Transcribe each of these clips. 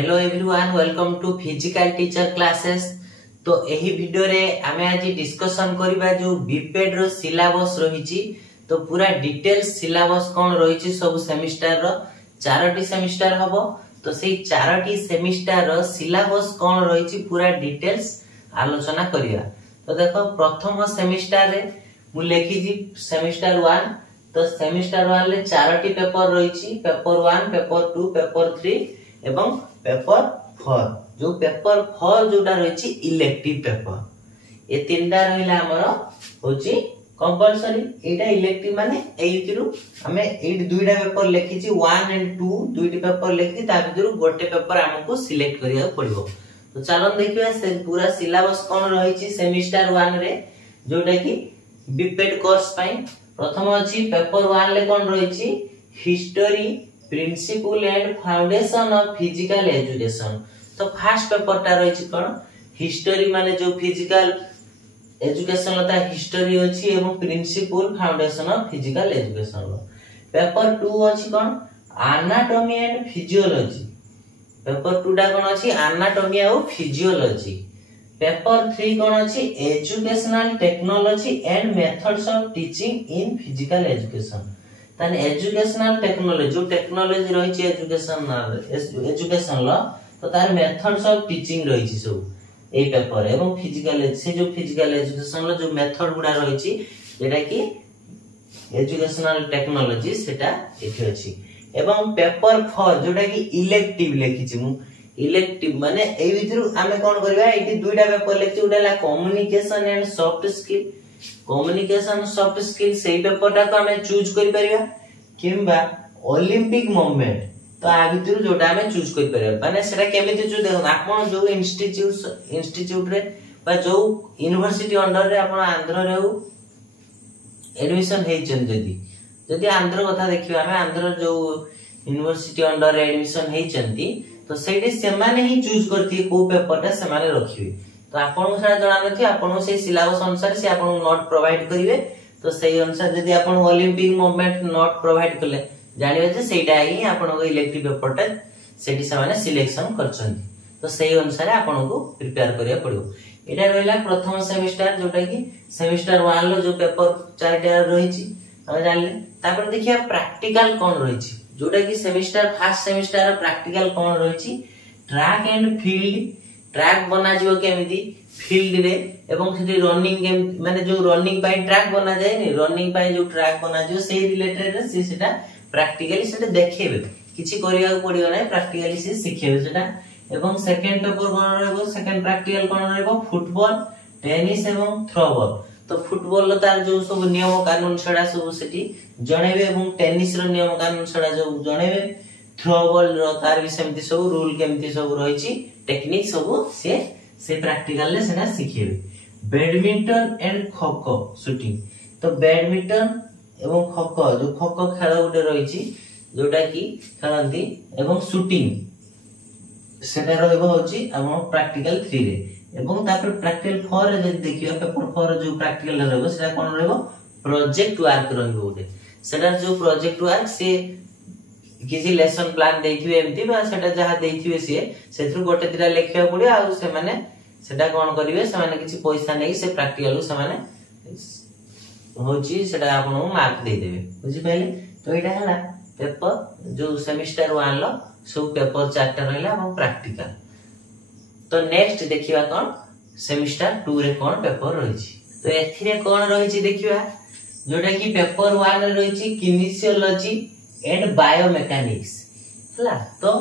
Hello everyone, welcome to physical teacher classes. तो एही video रे आमे आज डिस्कशन करिबा जो बीपेड रो सिलेबस रहिची। तो पूरा डिटेल्स सिलेबस कोन रहिची सब सेमिस्टर रो 4टी सेमिस्टर हबो। तो सेही 4टी सेमिस्टर रो सिलेबस कोन रहिची पूरा डिटेल्स आलोचना करिया। तो देखो प्रथम सेमिस्टर रे मु लेखी जी सेमिस्टर 1। तो सेमिस्टर 1 ले 4टी पेपर रहिची, पेपर 1, पेपर 2, पेपर 3 एवं पेपर 4। जो पेपर 4 जोटा रहिची इलेक्टिव पेपर। ये तीनटा रहिला हमर होची कंपलसरी। एटा इलेक्टिव माने एइतिरु हमें एट दुईटा पेपर लेखिची 1 एंड 2 दुईटी पेपर लेखि ता भितरु गोटे पेपर हमको सिलेक्ट करिया पड़िबो। तो चलो देखिबा से पूरा सिलेबस कोन रहिची सेमिस्टर 1 रे जोटा की बीपेड कोर्स पई। प्रथम अछि पेपर 1 ले कोन रहिची history principle and foundation of physical education. तो फर्स्ट पेपर टा रहिची कोन हिस्टोरी माने जो फिजिकल एजुकेशन लता हिस्टोरी अछि एवं principal foundation of physical education. Paper 2 अछि कोन एनाटॉमी एंड फिजियोलॉजी। पेपर 2 टा कोन अछि एनाटॉमी और फिजियोलॉजी। पेपर 3 कोन अछि educational technology and methods of teaching in physical education. ताने एजुकेशनल टेक्नोलॉजी जो टेक्नोलॉजी रहिची एजुकेशन लो तो तार मेथड्स ऑफ टीचिंग रहिची सब ए पेपर एवं फिजिकल से जो फिजिकल एजुकेशन लो जो मेथड गुडा रहिची जेटा की एजुकेशनल टेक्नोलॉजी सेटा एठी अछि। एवं पेपर 4 जोटा की इलेक्टिव लेखिची मु। इलेक्टिव माने एई भितरु आमे कोन करबा एठी दुईटा पेपर लेखिची उडाला communication and soft skill. Communication soft skill सेही पेपर टा को हमें चूज करि परिबा किंबा ओलंपिक मूवमेंट। तो आ भितरु जोटा हमें चूज करि परिबा माने सेटा केमिति चूज देखो आपण जो इंस्टीट्यूट रे बा जो यूनिवर्सिटी अंडर रे आपण आंध्र रे एडमिशन हेचन जदी आंध्र कथा देखिबा हमें आंध्र जो यूनिवर्सिटी अंडर रे एडमिशन हेचंती तो सेठी से माने ही चूज करथि को पेपर टा से माने रखिबे। तो आपन सारा जाना नथि आपन से सिलेबस अनुसार से आपन नोट प्रोवाइड करिवे। तो सही अनुसार यदि आपन ओलंपिक मूवमेंट नोट प्रोवाइड करले जानिबे जे सेटा ही आपन को इलेक्टिव पेपर टा सेठी से माने सिलेक्शन करछंती। तो सही अनुसार आपन को प्रिपेयर करिया पड़ियो। एटा रहला प्रथम सेमिस्टर जोटा की सेमिस्टर 1 लो जो पेपर 4टा रहिची हम जानले। तापर देखिया प्रैक्टिकल कोन रहिची जोटा की सेमिस्टर फर्स्ट सेमिस्टर प्रैक्टिकल कोन रहिची ट्रैक एंड फील्ड। ट्रैक बना जिवो केमिति फील्ड रे एवं सेठी रनिंग माने जो रनिंग पाई ट्रैक बना जाय नि रनिंग पाई जो ट्रैक बना जिवो सेही रिलेटेड रे सेटा प्रैक्टिकली सेटा देखेबे किछि करिया पड़ियो नै प्रैक्टिकली से सिखेबे सेटा। एवं सेकंड पेपर कोन रहबो सेकंड प्रैक्टिकल कोन रहबो फुटबॉल टेनिस एवं थ्रोबॉल। तो फुटबॉल तार जो सब नियम कानून छडा सब सेठी जणेबे एवं टेनिस रो नियम कानून छडा जो जणेबे थ्रोबॉल रो तार भी सेमति सब रूल केमति सब रहिची टेक्निक सब से प्रैक्टिकल ले सेना सिखेबे। Badminton and kho-kho shooting. तो बैडमिंटन एवं खो-खो जो खो-खो खेल उडे रहिची जोटा की खेलंती एवं शूटिंग सेटा रहबो होची हम प्रैक्टिकल 3 रे। एवं तापर प्रैक्टिकल 4 रे जदि देखियो पेपर 4 जो प्रैक्टिकल रहबो सेटा कोन रहबो प्रोजेक्ट वर्क रहबो उडे। सेटा जो प्रोजेक्ट वर्क से किसी लेसन प्लान देखिबे एमती बा सेटा जहा देखिबे सेथरु गोटे दिरा लेखिया पड़ियो आ से माने सेटा कोन करिवे से माने किछि पैसा नै से प्रैक्टिकल से माने होची सेटा आपन मार्क दे देबे बुझि पहिले। तो एटा हला पेपर जो सेमिस्टर 1 लो सब पेपर 4टा रहला और प्रैक्टिकल। तो नेक्स्ट देखिबा कोन सेमिस्टर 2 रे कोन पेपर रहिछि। तो एथिरे कोन रहिछि देखिबा जोटा की पेपर 1 रे रहिछि किनेसियोलॉजी एंड बायोमेकानिक्स हला। तो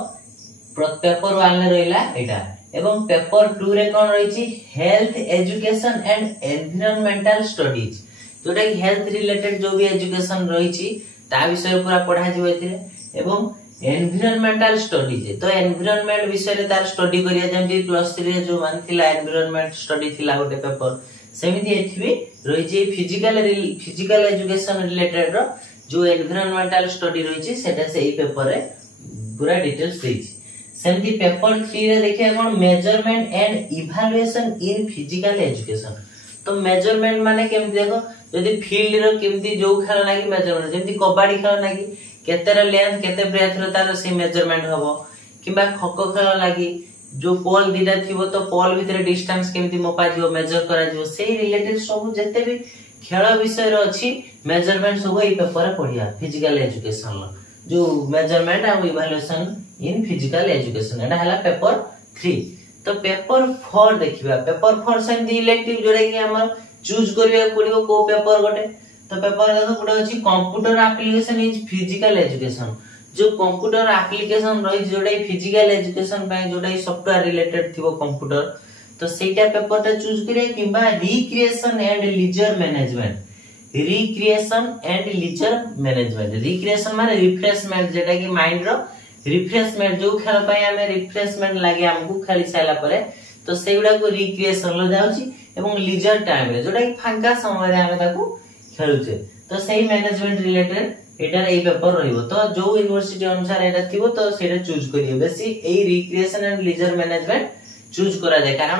पेपर 1 ले रहला एटा एवं पेपर 2 रे कोन रहिछि health education and environmental studies. जोटा की हेल्थ रिलेटेड जो भी एजुकेशन रहिछि ता विषय पूरा पढ़ा जिवो एथिरे। एवं एनवायरमेंटल स्टडीज तो एनवायरमेंट विषय रे तार स्टडी करिया जेमि प्लस 3 रे जो मानथिला एनवायरमेंट स्टडी थिला गोटे पेपर सेमिति एथि रहिछि फिजिकल एजुकेशन रिलेटेड रो जो एनवायरमेंटल स्टडी रहिछि सेटा से एई पेपर रे पूरा डिटेल्स देछि। सेमति पेपर 3 रे देखिया कोन measurement and evaluation in physical education. तो मेजरमेंट माने केमति देखो यदि फील्ड रो केमति जो खेल लागी मेजरमेंट जेमति कबड्डी खेल लागी केतेरा लेंथ केते ब्रेथ रो तार से मेजरमेंट हबो किंबा खो खेल लगी जो पोल दीटा थिबो तो पोल भितर डिस्टेंस केमिति मपा जिवो मेजर करा जिवो सेही रिलेटेड सब जते भी खेल विषय रो अछि मेजरमेंट सब एई पेपर रे पढिया फिजिकल एजुकेशन लो जो measurement and evaluation in physical education एटा हला पेपर 3 तो पेपर 4 देखिबा पेपर 4 सेम इलेक्टिव जोडे कि हम चूज करिया पड़िबो को पेपर गोटे तो पेपर देखो गोटे अछि computer application is physical education जो कंप्यूटर एप्लीकेशन रही जोडे फिजिकल एजुकेशन पे जोडे सॉफ्टवेयर रिलेटेड थिबो कंप्यूटर तो सेटा पेपर ता चूज करिया किबा recreation and leisure management recreation माने रिफ्रेशमेंट जेटा कि माइंड रो रिफ्रेशमेंट जो खेल पाए हमें रिफ्रेशमेंट लागे हमको खेली साइला परे तो सेगुडा को रिक्रिएशन लो जाउची एवं लीजर टाइम रे जोटा कि फांका समय रे हमें ताको खेलुचे तो सेही मैनेजमेंट रिलेटेड एटार एई पेपर रहिबो तो जो यूनिवर्सिटी अनुसार एटा थिबो तो सेटा चूज करियो बेसी एई recreation and leisure management choose करा जाय कारण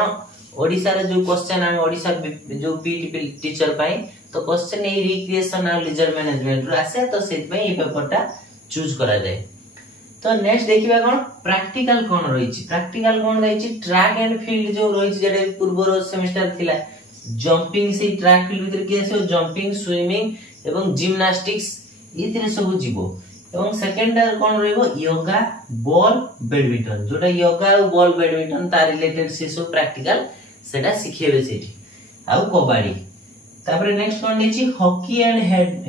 ओडिसा रे जो क्वेश्चन हम ओडिसा जो पीटी टीचर पाई तो क्वेश्चन एई रिक्रिएशन एंड लीजर मैनेजमेंट रो आसे तो सेत में एई पेपर ता चूज करा जाय तो नेक्स्ट देखिबा कोन प्रैक्टिकल कोन रहिछि प्रैक्टिकल कोन रहिछि ट्रैक एंड फील्ड जो रहिछि जेडे पूर्व सेमेस्टर थिला जंपिंग से ट्रैक फील्ड भीतर के आसे जंपिंग स्विमिंग एवं जिम्नास्टिक्स इतने सब जीवो एवं सेकंड कोन रहइबो योगा बॉल बैडमिंटन जोटा योगा और बॉल बैडमिंटन ता रिलेटेड से सब प्रैक्टिकल सेटा सिखेबे सेठी आ कबड्डी तापर नेक्स्ट कोन नेछि हॉकी एंड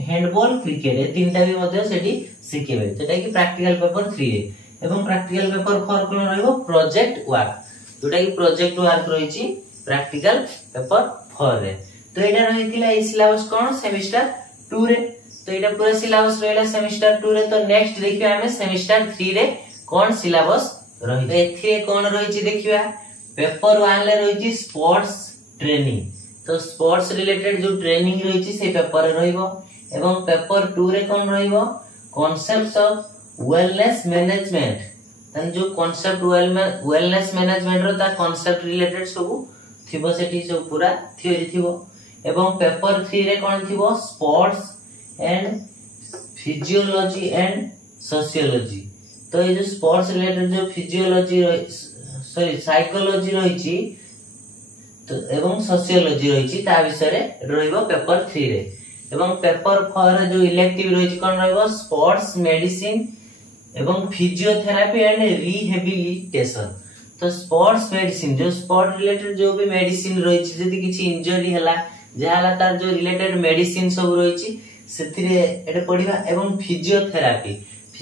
हैंडबॉल क्रिकेट ए तीनटा भी मध्ये सेठी सिखेबे जेटा कि प्रैक्टिकल पेपर 3 रे एवं प्रैक्टिकल पेपर 4 कोन रहइबो प्रोजेक्ट वर्क जोटा कि प्रोजेक्ट वर्क रहिछि प्रैक्टिकल पेपर 4 रे तो एटा रहितिला ए सिलेबस कोन सेमेस्टर 2 रे तो एटा पूरा सिलेबस रहला सेमेस्टर 2 रे तो नेक्स्ट देखिबा हमें सेमेस्टर 3 रे कोन सिलेबस रहि तो एथिरे कोन रहिछि देखिबा पेपर 1 ले रहिछि स्पोर्ट्स ट्रेनिंग तो स्पोर्ट्स रिलेटेड जो ट्रेनिंग रहिछि से पेपर रे रहइबो एवं पेपर 2 रे कोन रहइबो कॉन्सेप्ट्स ऑफ वेलनेस मैनेजमेंट तन जो कॉन्सेप्ट वेलनेस मैनेजमेंट रो ता कॉन्सेप्ट रिलेटेड सब थिबो सेठी सब पूरा थ्योरी थिबो एवं पेपर 3 रे कोन थिबो sports and physiology and sociology तो ये जो स्पोर्ट्स रिलेटेड जो फिजियोलॉजी सॉरी साइकोलॉजी रहिछि तो एवं सोशियोलॉजी रहिछि ता विषय रे रहइबो पेपर 3 रे एवं पेपर 4 जो इलेक्टिव रहिछि कोन रहइबो स्पोर्ट्स मेडिसिन एवं फिजियोथेरापी एंड रिहेबिलिटेशन तो स्पोर्ट्स मेडिसिन जो स्पोर्ट रिलेटेड जो भी मेडिसिन रहिछि जदि किछि इंजरी हला जहाला तार जो रिलेटेड मेडिसिन सब रहिछि सेथिरे एटा पढिबा एवं फिजियोथेरापी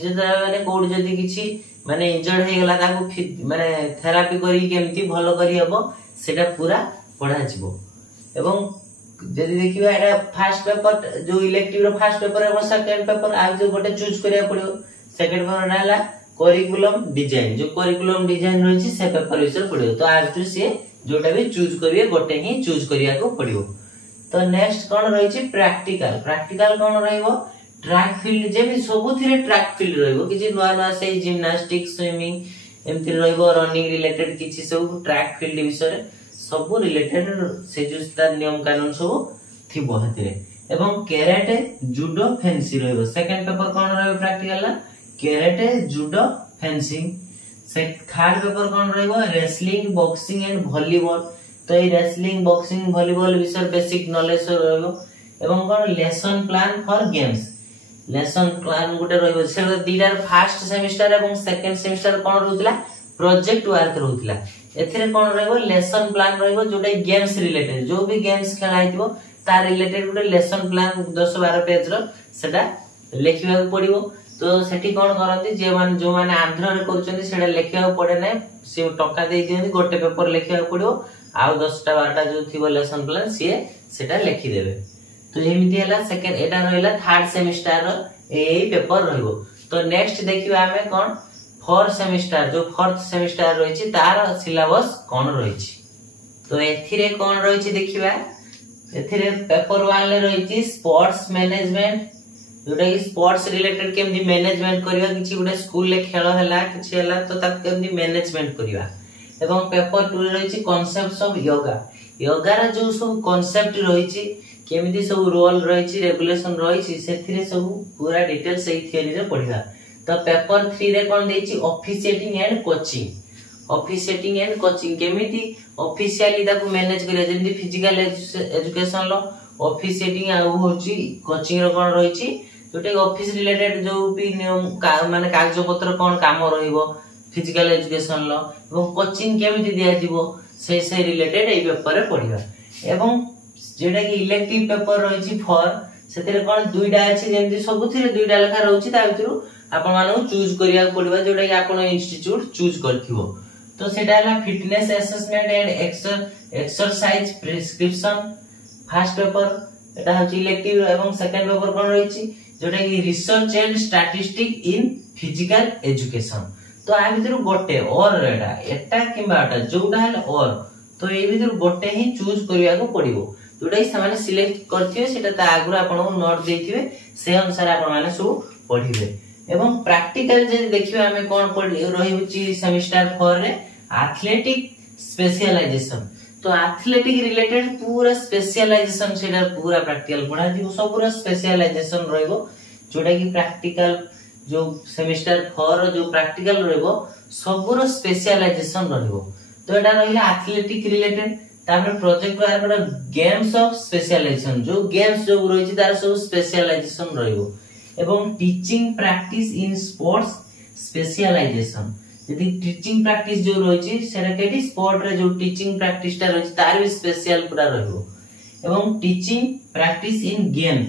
माने कोड जदि किछि माने इंजर्ड हे गला ताको माने थेरापी करी केमति भलो करी हबो सेटा पूरा पढा जिवो एवं जदि देखिबा एटा फर्स्ट पेपर जो इलेक्टिव रो फर्स्ट पेपर है सेकंड पेपर आ जो गोटे चूज करिया पड़ियो सेकंड पेपर नाला करिकुलम डिजाइन जो करिकुलम डिजाइन रहिछि से पेपर विषय पड़ियो तो आज टू से जोटा भी चूज करिए गोटे ही चूज करिया को पड़ियो तो नेक्स्ट कोन रहिछि प्रैक्टिकल कोन रहइबो ट्रैक फील्ड जे भी सबुथिरे ट्रैक फील्ड रहइबो किछि नवा नवा से जिम्नास्टिक स्विमिंग एमति रहइबो रनिंग रिलेटेड किछि सब ट्रैक फील्ड विषय सब रिलेटेड से जो तार नियम कानून सब थिबो हतिरे एवं कैरेटे जुडो फेंसिंग रहइबो सेकंड पेपर कोन रहइबो प्रैक्टिकल ला कैरेटे जुडो फेंसिंग से थर्ड पेपर कोन रहइबो रेसलिंग बॉक्सिंग एंड वॉलीबॉल तो ये रेसलिंग बॉक्सिंग वॉलीबॉल विषय बेसिक नॉलेज रहइबो एवं कोन lesson plan for games lesson plan गुटे रहइबो से दीडार फर्स्ट सेमेस्टर एवं सेकंड सेमेस्टर कोन रहउतला प्रोजेक्ट वर्क रहउतला एथिरे कोन रहइबो लेसन प्लान रहइबो जोटा गेम्स रिलेटेड जो भी गेम्स खेलाइतिबो तार रिलेटेड गुटे लेसन प्लान 10-12 पेज रो सेटा लेखिबा पड़िबो तो सेठी कोन करंती जे मान जो माने आंध्र रे करचंती सेटा लेखिबा पड़े नै से टका दे दियंती गोटे पेपर लेखिबा पड़िबो आ 10-12टा जो थिबो लेसन प्लान सेटा लेखि देबे तो एमिति हला सेकंड एटा रहला थर्ड सेमेस्टर रो ए पेपर रहइबो तो नेक्स्ट देखिबा हमें कोन फोर्थ सेमेस्टर जो फोर्थ सेमेस्टर रहिछि तार सिलेबस कोन रहिछि तो एथिरे कोन रहिछि देखिबा एथिरे पेपर 1 ले रहिछि स्पोर्ट्स मैनेजमेंट जोटा कि स्पोर्ट्स रिलेटेड केमदी मैनेजमेंट करिवा किछि गुटे स्कूल ले खेल हला किछि हला तो ता केमदी मैनेजमेंट करिवा एवं पेपर 2 रे रहिछि कांसेप्ट्स ऑफ योगा रा जो सब कांसेप्ट रहिछि केमदी सब रोल रहिछि रेगुलेशन रहिछि सेथिरे सब पूरा डिटेल सही थ्योरी रे पढिबा तो पेपर 3 रे कोन देछि officiating and coaching. Officiating and coaching केमिति ऑफिशियली ताको मैनेज करिया जेमि फिजिकल एजुकेशन लो ऑफिशिएटिंग आ होछि कोचिंग रो कोन रहिछि जोटे ऑफिस रिलेटेड जो भी नियम माने कागज पत्र कोन काम रहिबो फिजिकल एजुकेशन लो एवं कोचिंग केमिति दिया जिवो से रिलेटेड ए पेपर रे पढिबा। एवं जेटा कि इलेक्टिव पेपर रहिछि फॉर सेतिरे कोन दुईटा अछि जेमि सबुथिरे दुईटा लेखा रहउछि ता भितरु आपण मानु चूज करिया पड़िबा जोटा कि आपण इंस्टीट्यूट चूज करथिबो। तो सेटा हला fitness assessment and exercise prescription first paper एटा होछि इलेक्टिव एवं सेकंड पेपर कोन रहिछि जोटा कि research and statistic in physical education. तो आ भितरु गोटे और एटा किबा एटा जोटा हल और तो ए भितरु गोटे ही चूज करिया को पड़िबो जोटा कि सामाने सिलेक्ट करथिबे सेटा ता आगु आपण नोट देथिबे से अनुसार आपण माने सब पढिबे। एवं प्रैक्टिकल जे देखिबे हमें कोन रहिउची सेमेस्टर 4 रे एथलेटिक स्पेशलाइजेशन। तो एथलेटिक रिलेटेड पूरा स्पेशलाइजेशन सेटा पूरा प्रैक्टिकल पढा दिबो सब पूरा स्पेशलाइजेशन रहइबो जोटा कि प्रैक्टिकल जो सेमेस्टर 4 जो प्रैक्टिकल रहइबो सब पूरा स्पेशलाइजेशन रहइबो। तो एटा रहिला एथलेटिक रिलेटेड तापर प्रोजेक्ट वाला गेम्स ऑफ स्पेशलाइजेशन जो गेम्स जो रहिछि तार सब स्पेशलाइजेशन रहइबो। एवं teaching practice in sports specialization यदि टीचिंग प्रैक्टिस जो रहिछि सेटा केटी स्पोर्ट रे जो टीचिंग प्रैक्टिस ता रहिछि तार भी स्पेशल पूरा रहइबो। एवं teaching practice in game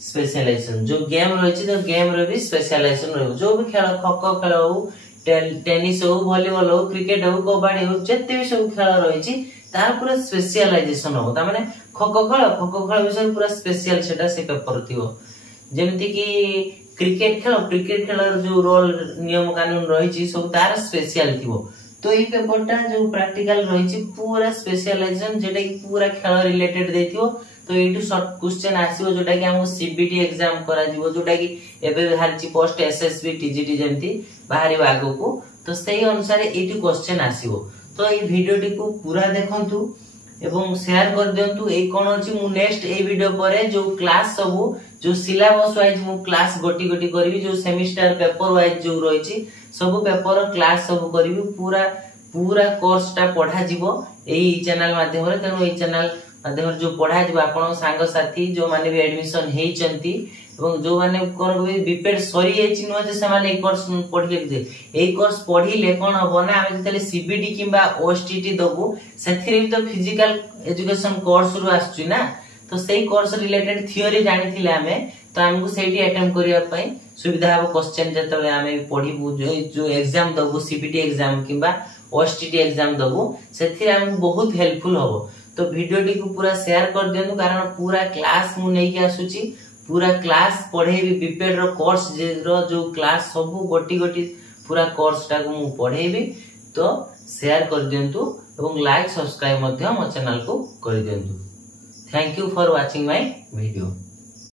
specialization जो गेम रहिछि तो गेम रे भी स्पेशलाइजेशन रहइबो जो भी खेल खो खो खेल हो टेनिस हो वॉलीबॉल हो क्रिकेट हो कबड्डी हो जत्ते भी सब खेल रहिछि तार पूरा स्पेशलाइजेशन हो ता माने खो खो खेल विषय पूरा स्पेशल सेटा से पेपर थिवो। जेमति कि क्रिकेट खेल जो रोल नियम कानून रहिछि सब तार स्पेशल थिवो। तो ई पेपरटा जो प्रैक्टिकल रहिछि पूरा स्पेशलाइजेशन जेटा कि पूरा खेल रिलेटेड देथिवो। तो एटू शॉर्ट क्वेश्चन आसीबो जोटा कि हम सीबीटी एग्जाम करा जिवो जोटा कि एबे हालछि पोस्ट एसएसबी टीजीटी जेमति बाहरी आगो को तो सेही अनुसार एटू क्वेश्चन आसीबो। तो ए वीडियोटी को पूरा देखंतु एवं शेयर कर दियंतु। ए कोन अछि मु नेक्स्ट ए वीडियो परे जो क्लास सब जो सिलेबस वाइज मु क्लास गोटी गोटी करबी जो सेमेस्टर पेपर वाइज जो रहिछि सब पेपर क्लास सब करबी पूरा कोर्स ता पढा जिवो एई चैनल माध्यम रे। तेनु एई चैनल माध्यम जो पढा जिवो आपण संग साथी जो माने भी एडमिशन हेइचंती एवं जो माने कोन भी बीपेड सरी हेछि न जे से माने ए कोर्स पढिले दे ए कोर्स पढिले कोन हबो ना हम जतले सीबीटी किबा ओएसटीटी दबु सेथिरे भी तो फिजिकल एजुकेशन कोर्स रु आछुची ना। तो सेही कोर्स रिलेटेड थ्योरी जानिथिले हमें तो हमकु सेठी अटेम्प्ट करिया पई सुविधा हो क्वेश्चन जतले हमें पढिबु जो एग्जाम दबु सीबीटी एग्जाम किबा ओएसटीटी एग्जाम दबु सेथिरे हम बहुत हेल्पफुल हो। तो वीडियोटी को पूरा शेयर कर दियनु कारण पूरा क्लास मु नै के आसुची पूरा क्लास पढेबी बीपेड रो कोर्स जो क्लास सब गोटी गोटी पूरा कोर्स टा को मु पढेबी। तो शेयर कर दियंतु एवं लाइक सब्सक्राइब मध्य मो चैनल को कर दियंतु। Thank you for watching my video.